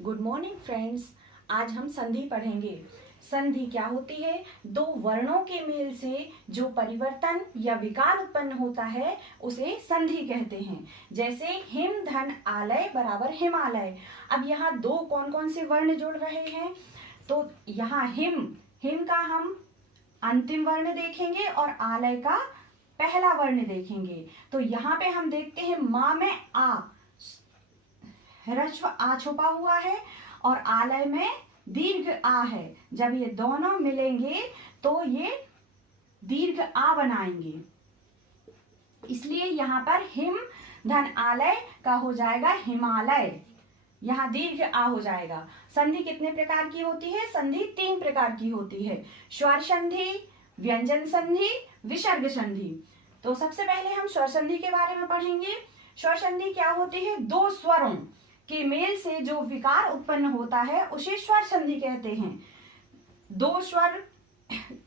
Good morning friends. आज हम संधि पढ़ेंगे। संधि क्या होती है? दो वर्णों के मेल से जो परिवर्तन या विकार उत्पन्न होता है उसे संधि कहते हैं। जैसे हिम धन आलय बराबर हिमालय। अब यहाँ दो कौन कौन से वर्ण जुड़ रहे हैं? तो यहाँ हिम का हम अंतिम वर्ण देखेंगे और आलय का पहला वर्ण देखेंगे। तो यहाँ पे हम देखते हैं माँ में आ, ह्रस्व आ छुपा हुआ है और आलय में दीर्घ आ है। जब ये दोनों मिलेंगे तो ये दीर्घ आ बनाएंगे, इसलिए यहाँ पर हिम धन आलय का हो जाएगा हिमालय। यहाँ दीर्घ आ हो जाएगा। संधि कितने प्रकार की होती है? संधि 3 प्रकार की होती है। स्वर संधि, व्यंजन संधि, विसर्ग संधि। तो सबसे पहले हम स्वर संधि के बारे में पढ़ेंगे। स्वर संधि क्या होती है? दो स्वरों के मेल से जो विकार उत्पन्न होता है उसे स्वर संधि कहते हैं। दो स्वर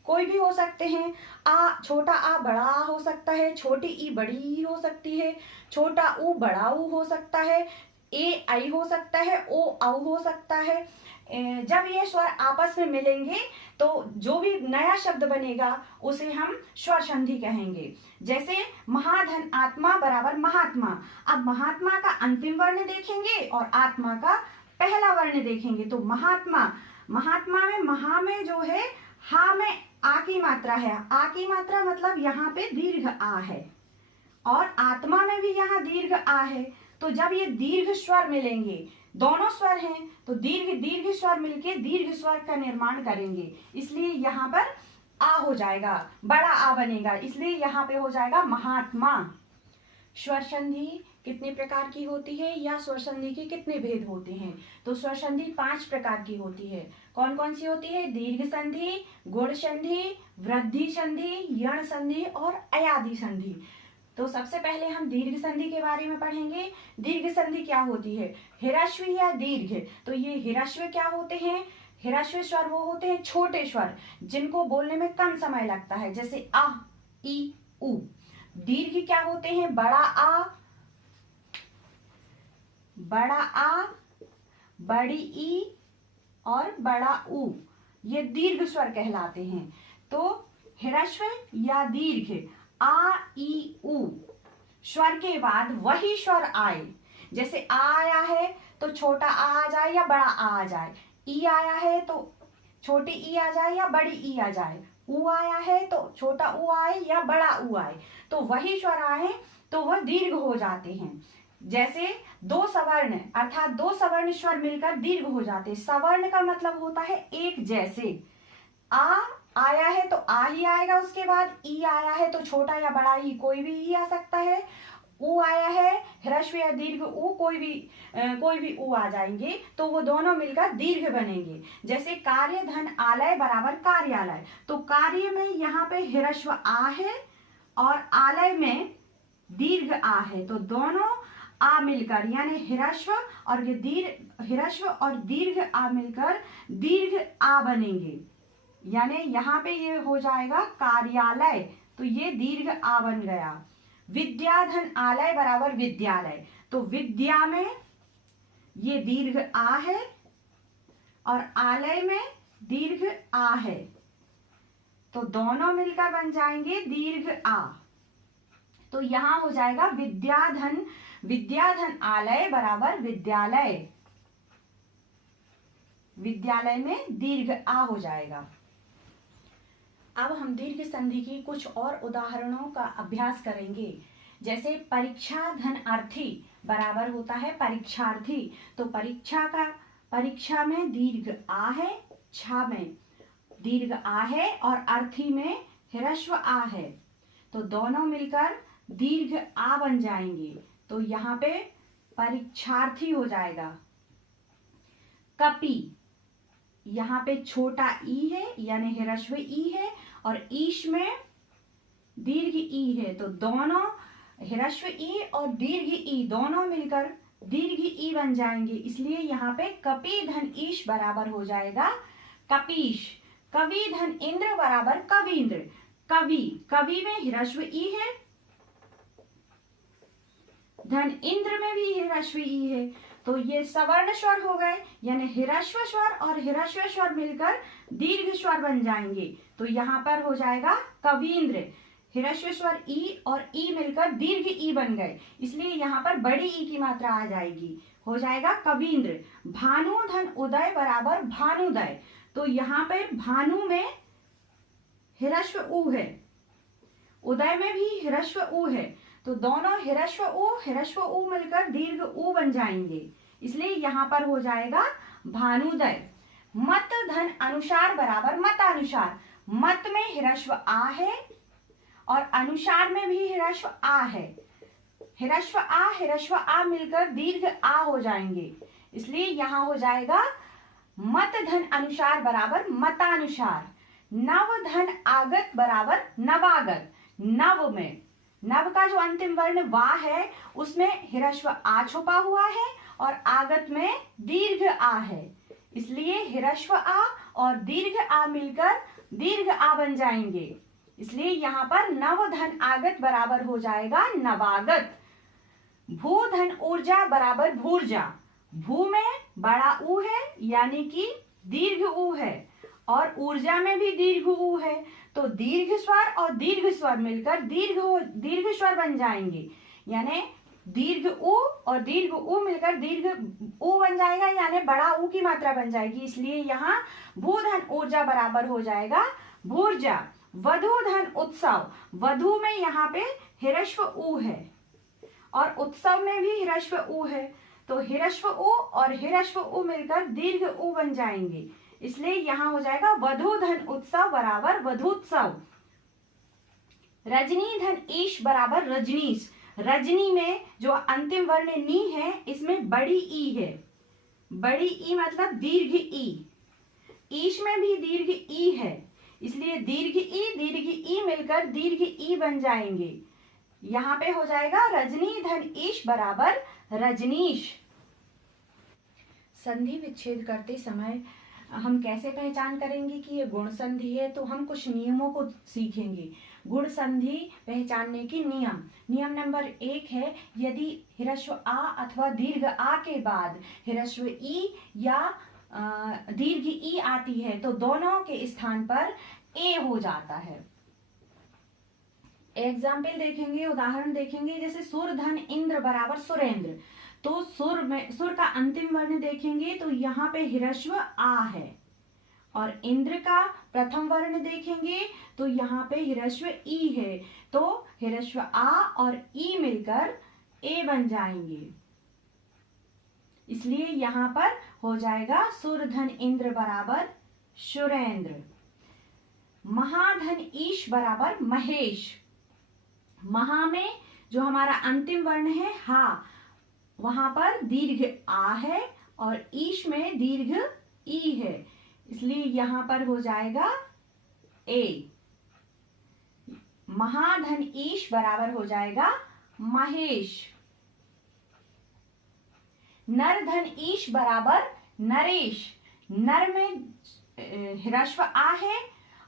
कोई भी हो सकते हैं। आ, छोटा आ बड़ा आ हो सकता है, छोटी ई बड़ी ई हो सकती है, छोटा ऊ बड़ा ऊ हो सकता है, ए आई हो सकता है, ओ औ हो सकता है। जब ये स्वर आपस में मिलेंगे तो जो भी नया शब्द बनेगा उसे हम स्वर संधि कहेंगे। जैसे महाधन आत्मा बराबर महात्मा। अब महात्मा का अंतिम वर्ण देखेंगे और आत्मा का पहला वर्ण देखेंगे। तो महात्मा, महात्मा में महा में जो है हा में आ की मात्रा है। आ की मात्रा मतलब यहाँ पे दीर्घ आ है और आत्मा में भी यहाँ दीर्घ आ है। तो जब ये दीर्घ स्वर मिलेंगे, दोनों स्वर हैं तो दीर्घ दीर्घ स्वर मिलके दीर्घ स्वर का निर्माण करेंगे, इसलिए यहाँ पर आ हो जाएगा, बड़ा आ बनेगा, इसलिए यहाँ पे हो जाएगा महात्मा। स्वर संधि कितने प्रकार की होती है या स्वर संधि के कितने भेद होते हैं? तो स्वर संधि 5 प्रकार की होती है। कौन कौन सी होती है? दीर्घ संधि, गुण संधि, वृद्धि संधि, यण संधि और अयादि संधि। तो सबसे पहले हम दीर्घ संधि के बारे में पढ़ेंगे। दीर्घ संधि क्या होती है? ह्रस्व या दीर्घ। तो ये ह्रस्व क्या होते हैं? ह्रस्व स्वर वो होते हैं छोटे स्वर जिनको बोलने में कम समय लगता है, जैसे आ, ई, उ। दीर्घ क्या होते हैं? बड़ा आ, बड़ा आ, बड़ी ई और बड़ा उ, ये दीर्घ स्वर कहलाते हैं। तो ह्रस्व या दीर्घ आ, ई, उ स्वर के बाद वही स्वर आए। जैसे आ आया है तो छोटा आ जाए या बड़ा आ जाए, ई आया है तो छोटी ई आ जाए या बड़ी ई आ जाए, उ आया है तो छोटा उ आए या बड़ा उ आए, तो वही स्वर आए तो वह दीर्घ हो जाते हैं। जैसे दो सवर्ण अर्थात दो सवर्ण स्वर मिलकर दीर्घ हो जाते। सवर्ण का मतलब होता है एक जैसे। आ आया है तो आ ही आएगा, उसके बाद ई आया है तो छोटा या बड़ा ई कोई भी ई आ सकता है, उ आया है ह्रस्व या दीर्घ उ कोई भी उ आ जाएंगे तो वो दोनों मिलकर दीर्घ बनेंगे। जैसे कार्य धन आलय बराबर कार्यालय। तो कार्य में यहाँ पे ह्रस्व आ है और आलय में दीर्घ आ है, तो दोनों आ मिलकर यानी ह्रस्व और दीर्घ आ मिलकर दीर्घ आ बनेंगे, यानी यहाँ पे ये हो जाएगा कार्यालय, तो ये दीर्घ आ बन गया। विद्या धन आलय बराबर विद्यालय। तो विद्या में ये दीर्घ आ है और आलय में दीर्घ आ है, तो दोनों मिलकर बन जाएंगे दीर्घ आ। तो यहां हो जाएगा विद्या धन आलय बराबर विद्यालय। विद्यालय में दीर्घ आ हो जाएगा। अब हम दीर्घ संधि की कुछ और उदाहरणों का अभ्यास करेंगे। जैसे परीक्षा धन अर्थी बराबर होता है परीक्षार्थी। तो परीक्षा में दीर्घ आ है, छा में दीर्घ आ है और अर्थी में ह्रस्व आ है, तो दोनों मिलकर दीर्घ आ बन जाएंगे। तो यहाँ पे परीक्षार्थी हो जाएगा। कपि, यहाँ पे छोटा ई है यानी ह्रस्व ई है और ईश में दीर्घ ई है, तो दोनों ह्रस्व ई और दीर्घ ई दोनों मिलकर दीर्घ ई बन जाएंगे, इसलिए यहाँ पे कपि धन ईश बराबर हो जाएगा कपीश। कवि धन इंद्र बराबर कवींद्र। कवि में ह्रस्व ई है, धन इंद्र में भी ह्रस्व ई है, तो ये सवर्ण स्वर हो गए, यानी हिरस्व स्वर और हिरस्व स्वर मिलकर दीर्घ स्वर बन जाएंगे। तो यहाँ पर हो जाएगा कवींद्र। हिरस्व स्वर ई और ई मिलकर दीर्घ ई बन गए, इसलिए यहाँ पर बड़ी ई की मात्रा आ जाएगी, हो जाएगा कवींद्र। भानु धन उदय बराबर भानुदय। तो यहाँ पे भानु में हिरस्व उ है, उदय में भी हिरस्व उ है, तो दोनों हिरस्व उ मिलकर दीर्घ उ बन जाएंगे, इसलिए यहाँ पर हो जाएगा भानुदय। मत धन अनुसार बराबर मतानुसार। मत में हिरस्व आ है और अनुसार में भी हिरस्व आ है। हिरस्व आ मिलकर दीर्घ आ हो जाएंगे, इसलिए यहाँ हो जाएगा मत धन अनुसार बराबर मतानुसार। नव धन आगत बराबर नवागत। नव में नव का जो अंतिम वर्ण वा है उसमें हिरस्व आ छुपा हुआ है और आगत में दीर्घ आ है, इसलिए हिरस्व आ और दीर्घ आ मिलकर दीर्घ आ बन जाएंगे, इसलिए यहाँ पर नव धन आगत बराबर हो जाएगा नवागत। भू धन ऊर्जा बराबर भूर्जा। भू में बड़ा ऊ है यानी कि दीर्घ ऊ है और ऊर्जा में भी दीर्घ ऊ है, तो दीर्घ स्वर और दीर्घ स्वर मिलकर दीर्घ स्वर बन जाएंगे, यानी दीर्घ ऊ और दीर्घ ऊ मिलकर दीर्घ ऊ बन जाएगा, यानी बड़ा ऊ की मात्रा बन जाएगी, इसलिए यहाँ भू धन ऊर्जा बराबर हो जाएगा भूर्जा। वधु धन उत्सव। वधु में यहाँ पे हिरस्व ऊ है और उत्सव में भी हिरस्व ऊ है, तो हिरस्व ऊ और हिरस्व ऊ मिलकर दीर्घ ऊ बन जाएंगे, इसलिए यहाँ हो जाएगा वधु धन उत्सव बराबर वधुत्सव। रजनी धन ईश बराबर रजनीश। रजनी में जो अंतिम वर्ण नी है इसमें बड़ी ई है, बड़ी ई मतलब दीर्घ ई। ईश में भी दीर्घ ई है, इसलिए दीर्घ ई मिलकर दीर्घ ई बन जाएंगे, यहाँ पे हो जाएगा रजनी धन ईश बराबर रजनीश। संधि विच्छेद करते समय हम कैसे पहचान करेंगे कि ये गुण संधि है, तो हम कुछ नियमों को सीखेंगे। गुण संधि पहचानने की नियम नंबर 1 है, यदि हिरस्व आ अथवा दीर्घ आ के बाद हिरस्व ई या दीर्घ ई आती है तो दोनों के स्थान पर ए हो जाता है। एग्जाम्पल देखेंगे, उदाहरण देखेंगे, जैसे सुर धन इंद्र बराबर सुरेंद्र। तो सुर का अंतिम वर्ण देखेंगे तो यहाँ पे हिरस्व आ है और इंद्र का प्रथम वर्ण देखेंगे तो यहाँ पे हिरस्व ई है, तो हिरस्व आ और ई मिलकर ए बन जाएंगे, इसलिए यहाँ पर हो जाएगा सुर धन इंद्र बराबर सुरेंद्र। महाधन ईश बराबर महेश। महा में जो हमारा अंतिम वर्ण है हा, वहां पर दीर्घ आ है और ईश में दीर्घ ई है, इसलिए यहां पर हो जाएगा ए। महाधन ईश बराबर हो जाएगा महेश। नर धन ईश बराबर नरेश। नर में हिरस्व आ है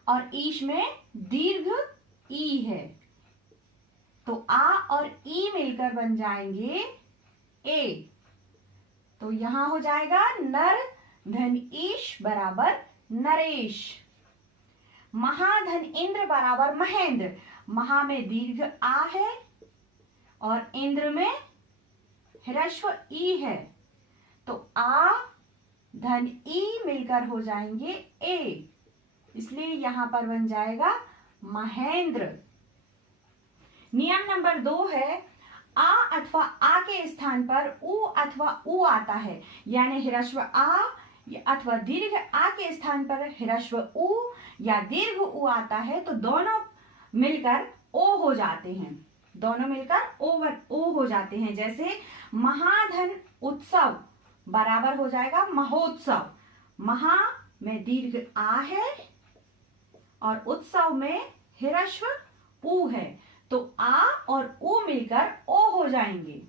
और ईश में दीर्घ ई है, तो आ और ई मिलकर बन जाएंगे ए, तो यहां हो जाएगा नर धन ईश बराबर नरेश। महाधन इंद्र बराबर महेंद्र। महा में दीर्घ आ है और इंद्र में हिरस्व ई है, तो आ धन ई मिलकर हो जाएंगे ए, इसलिए यहां पर बन जाएगा महेंद्र। नियम नंबर 2 है, आ अथवा आ के स्थान पर उ अथवा उ आता है, यानी हिरस्व आ अथवा दीर्घ आ के स्थान पर हिरस्व उ या दीर्घ उ आता है तो दोनों मिलकर ओ हो जाते हैं, दोनों मिलकर ओ हो जाते हैं। जैसे महाधन उत्सव बराबर हो जाएगा महोत्सव। महा में दीर्घ आ है और उत्सव में हिरस्व उ है, तो आ और उ मिलकर ओ हो जाएंगे,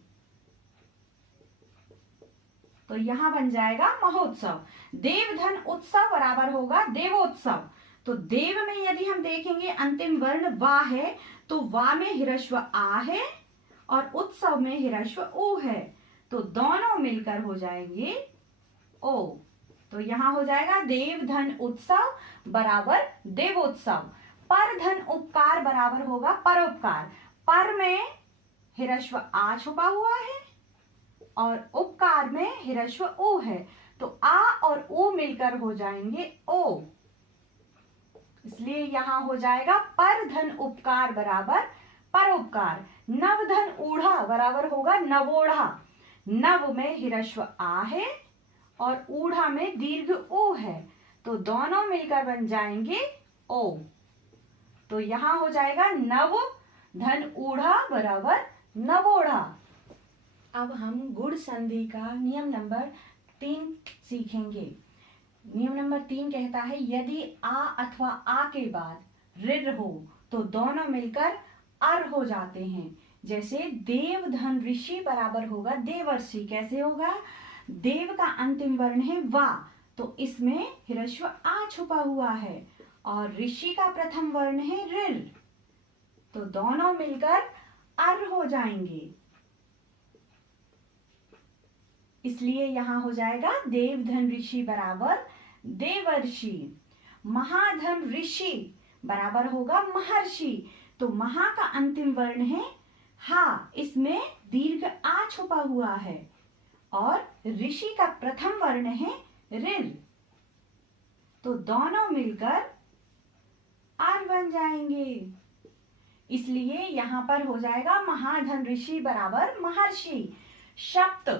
तो यहां बन जाएगा महोत्सव। देवधन उत्सव बराबर होगा देवोत्सव। तो देव में यदि हम देखेंगे अंतिम वर्ण वा है, तो वा में हिरस्व आ है और उत्सव में हिरस्व उ है, तो दोनों मिलकर हो जाएंगे ओ। तो यहाँ हो जाएगा देव धन उत्सव बराबर देवोत्सव। पर धन उपकार बराबर होगा परोपकार। पर में हिरस्व आ छुपा हुआ है और उपकार में हिरस्व उ है, तो आ और उ मिलकर हो जाएंगे ओ। इसलिए यहां हो जाएगा पर धन उपकार बराबर परोपकार। नव धन ऊढ़ा बराबर होगा नवोढ़ा। नव में हिरस्व आ है और ऊढ़ा में दीर्घ उ है, तो दोनों मिलकर बन जाएंगे ओ। तो यहां हो जाएगा नव धन ऊढ़ा बराबर नवोढ़ा। अब हम गुण संधि का नियम नंबर 3 सीखेंगे। नियम नंबर 3 कहता है यदि आ अथवा आ के बाद ऋर हो तो दोनों मिलकर अर हो जाते हैं। जैसे देव धन ऋषि बराबर होगा देवर्षि। कैसे होगा? देव का अंतिम वर्ण है वा, तो इसमें हिरस्व आ छुपा हुआ है और ऋषि का प्रथम वर्ण है ऋर, तो दोनों मिलकर अर हो जाएंगे। इसलिए यहां हो जाएगा देवधन ऋषि बराबर देवर्षि। महाधन ऋषि बराबर होगा महर्षि, तो महा का अंतिम वर्ण है हा, इसमें दीर्घ आ छुपा हुआ है और ऋषि का प्रथम वर्ण है ऋर, तो दोनों मिलकर आर बन जाएंगे। इसलिए यहां पर हो जाएगा महाधन ऋषि बराबर महर्षि। शप्त,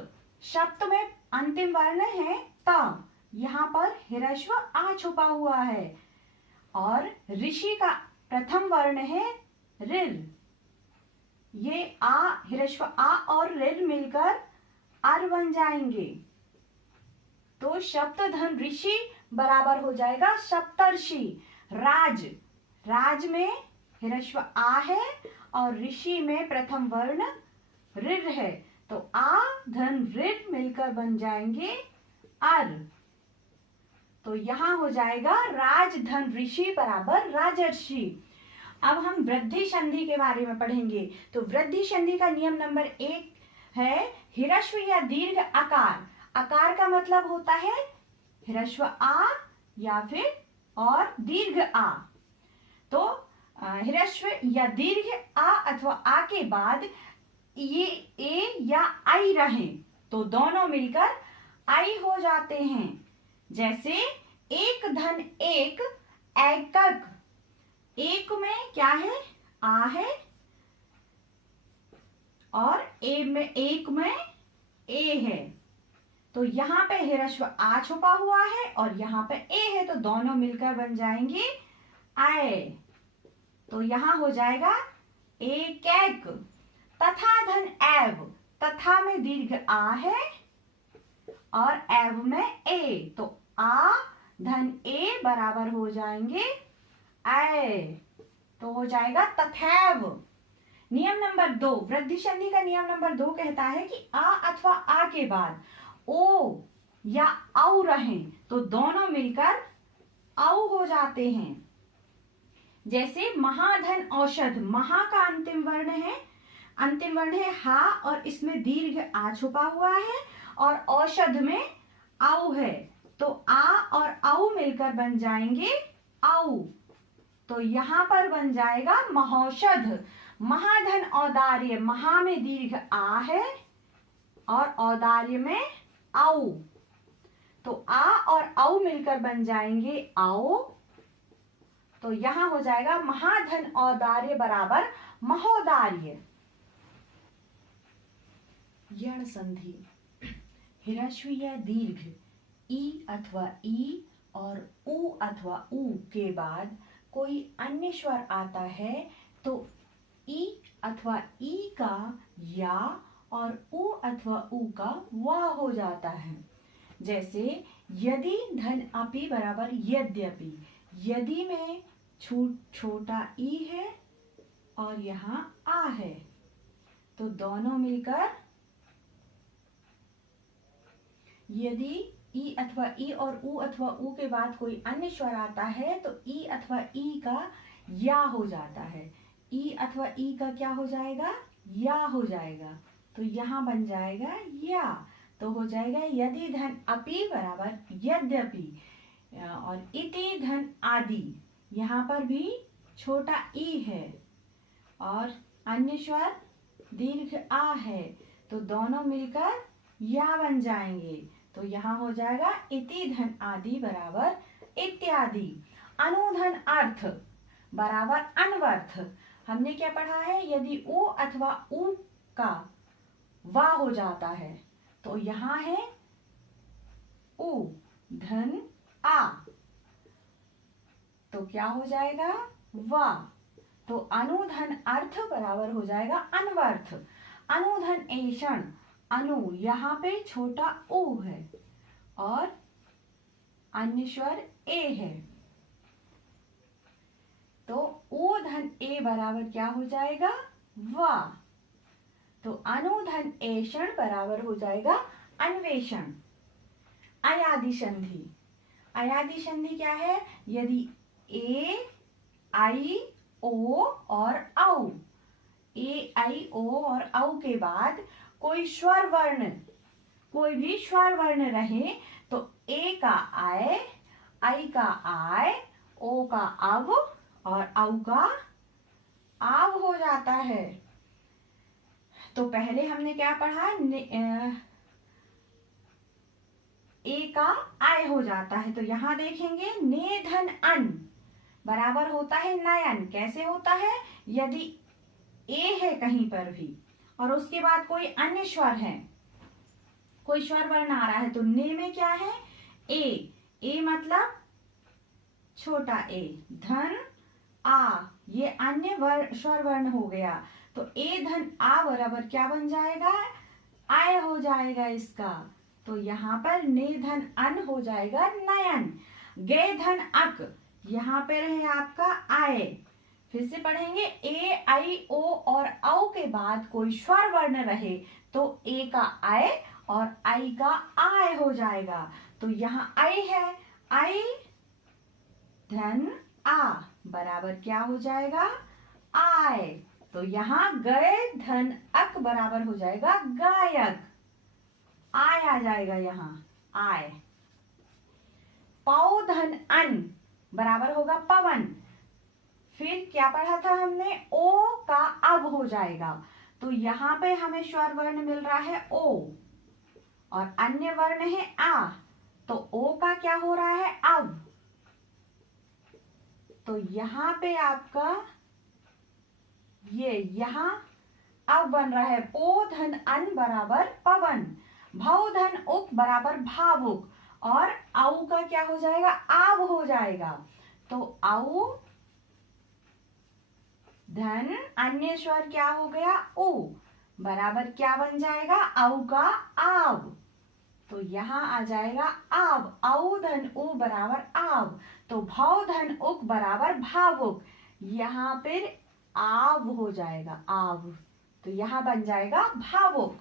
शब्द में अंतिम वर्ण है त, यहाँ पर हिरस्व आ छुपा हुआ है और ऋषि का प्रथम वर्ण है ऋर। ये आ, हिरस्व आ और ऋर मिलकर अर बन जाएंगे, तो सप्तधन ऋषि बराबर हो जाएगा सप्तर्षि। राज, राज में हिरस्व आ है और ऋषि में प्रथम वर्ण ऋर है, तो आ धन ऋर मिलकर बन जाएंगे अर, तो यहां हो जाएगा राज धन ऋषि बराबर राजर्षि। अब हम वृद्धि संधि के बारे में पढ़ेंगे। तो वृद्धि संधि का नियम नंबर 1 है हिरस्व या दीर्घ आकार। आकार का मतलब होता है हिरस्व आ या फिर और दीर्घ आ। तो हिरस्व या दीर्घ आ अथवा आ के बाद ये ए या आई रहे तो दोनों मिलकर आई हो जाते हैं। जैसे एक धन एक एकक, एक में क्या है? आ है और ए में, एक में ए है, तो यहाँ पे हिरस्व आ छुपा हुआ है और यहाँ पे ए है, तो दोनों मिलकर बन जाएंगे आए, तो यहाँ हो जाएगा एकैक। तथा धन एव, तथा में दीर्घ आ है और एव में ए, तो आ धन ए बराबर हो जाएंगे आए, तो हो जाएगा तथैव। नियम नंबर 2, वृद्धि संधि का नियम नंबर 2 कहता है कि आ अथवा आ के बाद ओ या औ रहे तो दोनों मिलकर औ हो जाते हैं। जैसे महाधन औषध, महा का अंतिम वर्ण है हा और इसमें दीर्घ आ छुपा हुआ है और औषध में औ है, तो आ और औ मिलकर बन जाएंगे औ, तो यहां पर बन जाएगा महौषध। महाधन औदार्य, महा में दीर्घ आ है और औदार्य में औ, तो आ और औ मिलकर बन जाएंगे औ, तो यहां हो जाएगा महाधन औदार्य बराबर महोदार्य। यण संधि, हिरस्व या दीर्घ ई अथवा ई और उ अथवा उ के बाद कोई अन्य स्वर आता है तो ई अथवा ई का या और उ अथवा उ का वा हो जाता है। जैसे यदि धन अपि बराबर यद्यपि, यदि में छोटा ई है और यहाँ आ है, तो दोनों मिलकर यदि ई अथवा ई और उ अथवा उ के बाद कोई अन्य स्वर आता है तो ई अथवा ई का या हो जाता है। ई अथवा ई का क्या हो जाएगा? या हो जाएगा, तो यहाँ बन जाएगा या, तो हो जाएगा यदि धन अपि बराबर यद्यपि, और इति धन आदि, यहाँ पर भी छोटा ई है और अन्य स्वर दीर्घ आ है, तो दोनों मिलकर या बन जाएंगे। तो यहाँ हो जाएगा इति धन आदि बराबर इत्यादि। अनुधन अर्थ बराबर अन्वर्थ। हमने क्या पढ़ा है, यदि उ अथवा उ का वा हो जाता है तो यहाँ है उ धन आ, तो क्या हो जाएगा वा। तो अनुधन अर्थ बराबर हो जाएगा अन्वर्थ। अनुधन ऐषण, अनु यहाँ पे छोटा उ है और अन्य स्वर ए है, तो उ धन ए बराबर क्या हो जाएगा वा। तो अनुधन ऐषण बराबर हो जाएगा अन्वेषण। अयादि संधि, अयादि संधि क्या है, यदि ए आई ओ और औ, ए आई ओ और औ के बाद कोई स्वर वर्ण, कोई भी स्वर वर्ण रहे तो ए का आय, आई का आय, ओ का अव और औ का आव हो जाता है। तो पहले हमने क्या पढ़ा, ए का आय हो जाता है, तो यहाँ देखेंगे ने धन अन बराबर होता है नयन। कैसे होता है, यदि ए है कहीं पर भी और उसके बाद कोई अन्य स्वर है, कोई स्वर वर्ण आ रहा है, तो ने में क्या है ए, ए मतलब छोटा ए, धन आ, ये अन्य स्वर वर्ण हो गया, तो ए धन आ बराबर क्या बन जाएगा, आय हो जाएगा इसका। तो यहाँ पर ने धन अन हो जाएगा नयन। गे धन अक, यहाँ पे रहे आपका आय, फिर से पढ़ेंगे ए आई ओ और औ के बाद कोई स्वर वर्ण रहे तो ए का आय और आई का आय हो जाएगा। तो यहाँ आई है, आई धन आ बराबर क्या हो जाएगा आय। तो यहाँ गए धन अक बराबर हो जाएगा गायक, आय आ जाएगा यहाँ आय। पौ धन अन बराबर होगा पवन। फिर क्या पढ़ा था हमने, ओ का अव हो जाएगा, तो यहाँ पे हमें स्वर वर्ण मिल रहा है ओ और अन्य वर्ण है आ, तो ओ का क्या हो रहा है अव, तो यहाँ पे आपका ये यहाँ अब बन रहा है पो धन अन बराबर पवन। भव धन उक बराबर भावुक और आउ का क्या हो जाएगा आव हो जाएगा। तो आउ धन अन्य स्वर क्या हो गया उ बराबर क्या बन जाएगा आउ का आव। तो यहाँ आ जाएगा आव, आउ धन उ बराबर आव। तो भाव धन उक बराबर भावुक, यहाँ पर आव हो जाएगा आव, तो यहाँ बन जाएगा भावुक।